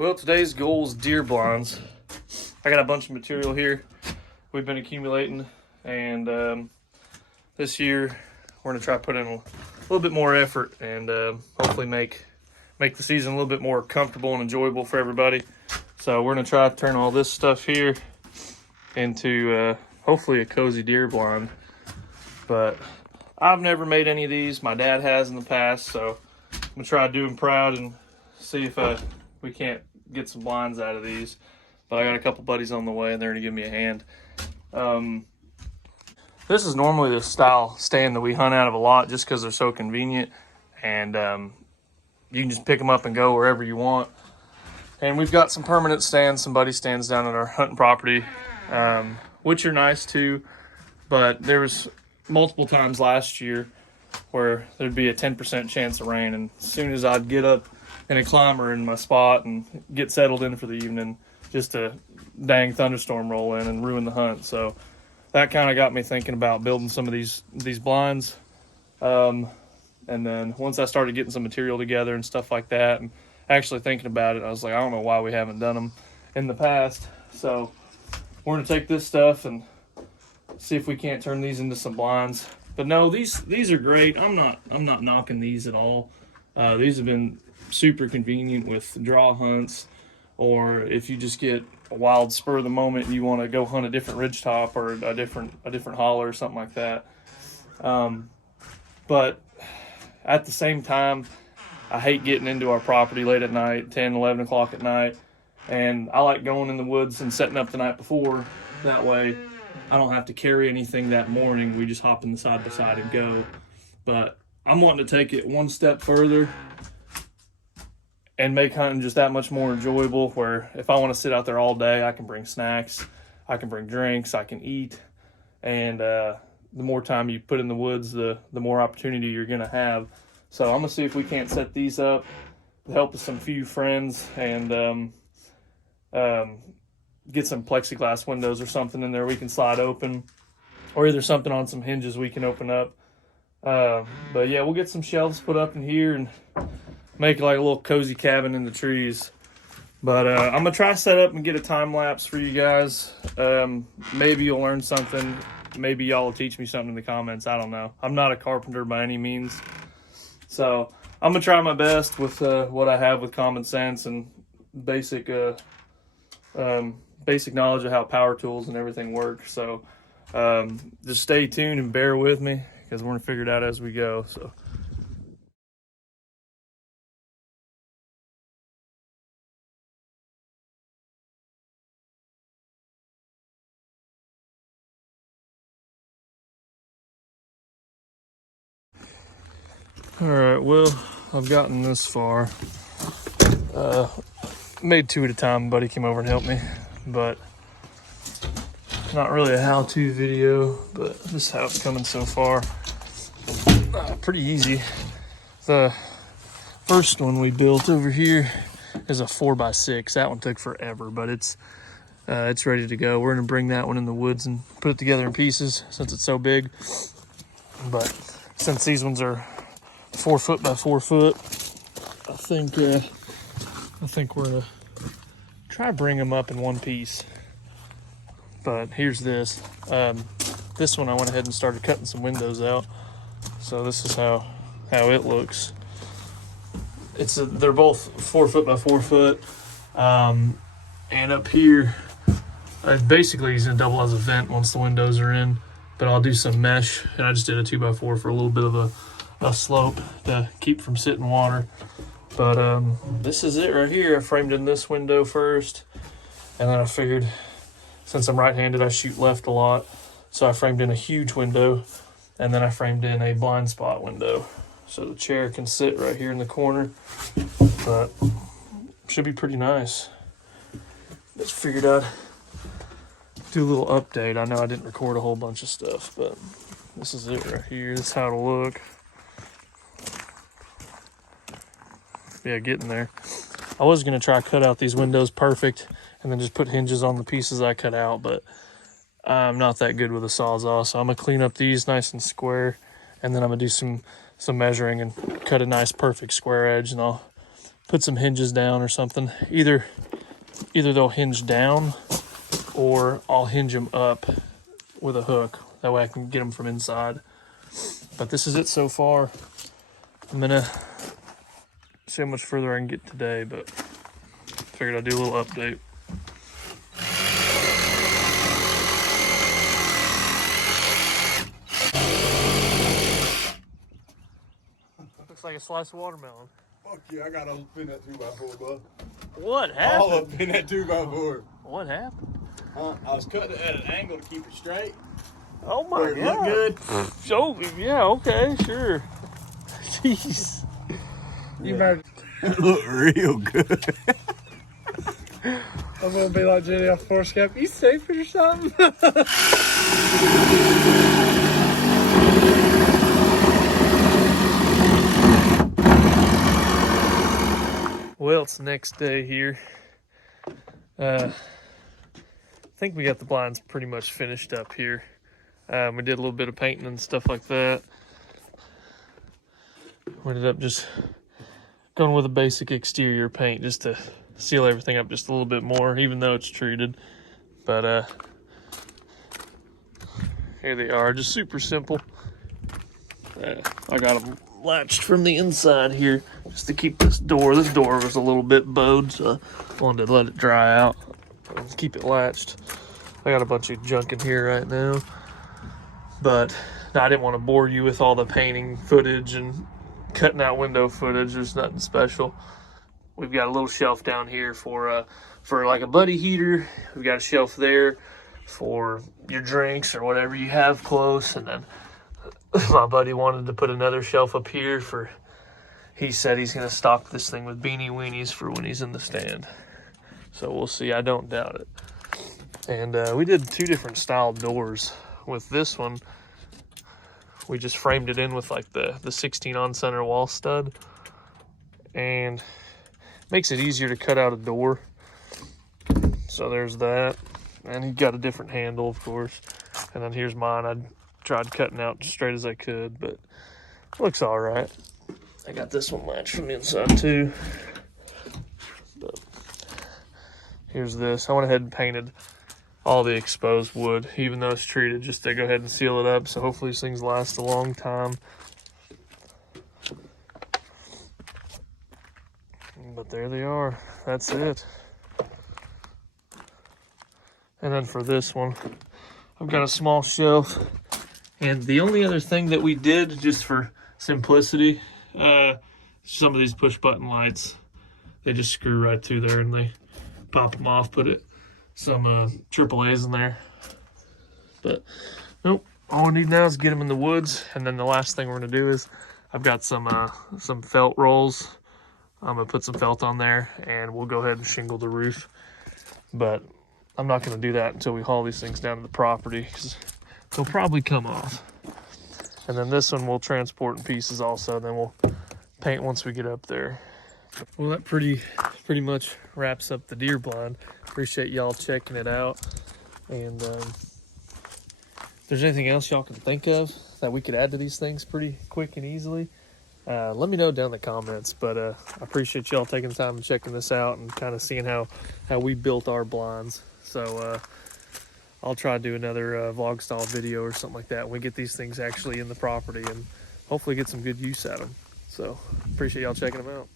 Well, today's goal is deer blinds. I got a bunch of material here we've been accumulating, and this year we're gonna try to put in a little bit more effort and hopefully make the season a little bit more comfortable and enjoyable for everybody. So we're gonna try to turn all this stuff here into hopefully a cozy deer blind. But I've never made any of these. My dad has in the past, so I'm gonna try to do him proud and see if we can't get some blinds out of these. But I got a couple buddies on the way and they're gonna give me a hand. This is normally the style stand that we hunt out of a lot just because they're so convenient, and you can just pick them up and go wherever you want. And we've got some permanent stands, some buddy stands down at our hunting property, which are nice too. But there was multiple times last year where there'd be a 10% chance of rain, and as soon as I'd get up in a climber in my spot and get settled in for the evening, just a dang thunderstorm roll in and ruin the hunt. So that kind of got me thinking about building some of these blinds. And then once I started getting some material together and stuff like that, and actually thinking about it, I was like, I don't know why we haven't done them in the past. So we're gonna take this stuff and see if we can't turn these into some blinds. But no, these are great. I'm not knocking these at all. These have been super convenient with draw hunts, or if you just get a wild spur of the moment and you want to go hunt a different ridgetop or a different holler or something like that. But at the same time, I hate getting into our property late at night, 10, 11 o'clock at night, and I like going in the woods and setting up the night before. That way I don't have to carry anything that morning. We just hop in the side by side and go. But I'm wanting to take it one step further and make hunting just that much more enjoyable, where if I want to sit out there all day, I can bring snacks, I can bring drinks, I can eat. And the more time you put in the woods, the more opportunity you're going to have. So I'm going to see if we can't set these up to help with some few friends and get some plexiglass windows or something in there we can slide open, or either something on some hinges we can open up. But yeah, we'll get some shelves put up in here and make it like a little cozy cabin in the trees. But I'm gonna try to set up and get a time lapse for you guys. Maybe you'll learn something. Maybe y'all will teach me something in the comments. I don't know. I'm not a carpenter by any means, so I'm gonna try my best with what I have with common sense and basic knowledge of how power tools and everything work. So just stay tuned and bear with me, because we're gonna figure it out as we go. So all right, well, I've gotten this far. Made two at a time. Buddy came over and helped me, but not really a how-to video, but this is how it's coming so far. Pretty easy. The first one we built over here is a 4x6. That one took forever, but it's ready to go. We're gonna bring that one in the woods and put it together in pieces since it's so big. But since these ones are 4 foot by 4 foot, I think we're gonna try to bring them up in one piece. But here's this. This one I went ahead and started cutting some windows out. So this is how it looks. They're both 4 foot by 4 foot. And up here, basically he's gonna double as a vent once the windows are in. But I'll do some mesh, and I just did a 2x4 for a little bit of a slope to keep from sitting water. But this is it right here. I framed in this window first, and then I figured, since I'm right-handed, I shoot left a lot, so I framed in a huge window, and then I framed in a blind spot window, so the chair can sit right here in the corner. But should be pretty nice. Just figured I'd do a little update. I know I didn't record a whole bunch of stuff, but this is it right here. This is how it'll look. Yeah, getting there. I was gonna try to cut out these windows perfect and then just put hinges on the pieces I cut out, but I'm not that good with a Sawzall, so I'm gonna clean up these nice and square, and then I'm gonna do some measuring and cut a nice perfect square edge, and I'll put some hinges down or something. Either they'll hinge down or I'll hinge them up with a hook. That way I can get them from inside. But this is it so far. I'm gonna see how much further I can get today, but figured I'd do a little update. Looks like a slice of watermelon. Fuck yeah, I got all up in that 2x4, bud. What happened? All up in that 2x4. What happened? I was cutting it at an angle to keep it straight. Oh my Where it god. looked good. So, yeah, okay, sure. Jeez. You better. It looked real good. I'm gonna be like Jenny off Forrest Gump. You stupid or something? Well, it's the next day here. I think we got the blinds pretty much finished up here. We did a little bit of painting and stuff like that. We ended up just going with a basic exterior paint just to seal everything up just a little bit more, even though it's treated. But here they are, just super simple. I got them latched from the inside here just to keep this door. This door was a little bit bowed, so I wanted to let it dry out and keep it latched. I got a bunch of junk in here right now, but I didn't want to bore you with all the painting footage and cutting out window footage. There's nothing special. We've got a little shelf down here for like a buddy heater. We've got a shelf there for your drinks or whatever you have close, and then my buddy wanted to put another shelf up here he said he's going to stock this thing with beanie weenies for when he's in the stand. So we'll see. I don't doubt it. And we did 2 different style doors. With this one, we just framed it in with like the 16 on center wall stud, and makes it easier to cut out a door. So there's that. And he got a different handle, of course. And then here's mine. I tried cutting out as straight as I could, but it looks all right. I got this one latched from the inside too. But here's this. I went ahead and painted all the exposed wood, even though it's treated, just to go ahead and seal it up. So hopefully these things last a long time. But there they are. That's it. And then for this one, I've got a small shelf. And the only other thing that we did, just for simplicity, some of these push button lights, they just screw right through there and they pop them off, put some AAAs in there. But nope, all we need now is get them in the woods. And then the last thing we're gonna do is, I've got some felt rolls. I'm gonna put some felt on there and we'll go ahead and shingle the roof. But I'm not gonna do that until we haul these things down to the property, because they'll probably come off. And then this one we'll transport in pieces also, then we'll paint once we get up there. Well, that pretty much wraps up the deer blind. Appreciate y'all checking it out. And if there's anything else y'all can think of that we could add to these things pretty quick and easily, let me know down in the comments. But I appreciate y'all taking the time and checking this out and kind of seeing how we built our blinds. So I'll try to do another vlog style video or something like that when we get these things actually in the property and hopefully get some good use out of them. So appreciate y'all checking them out.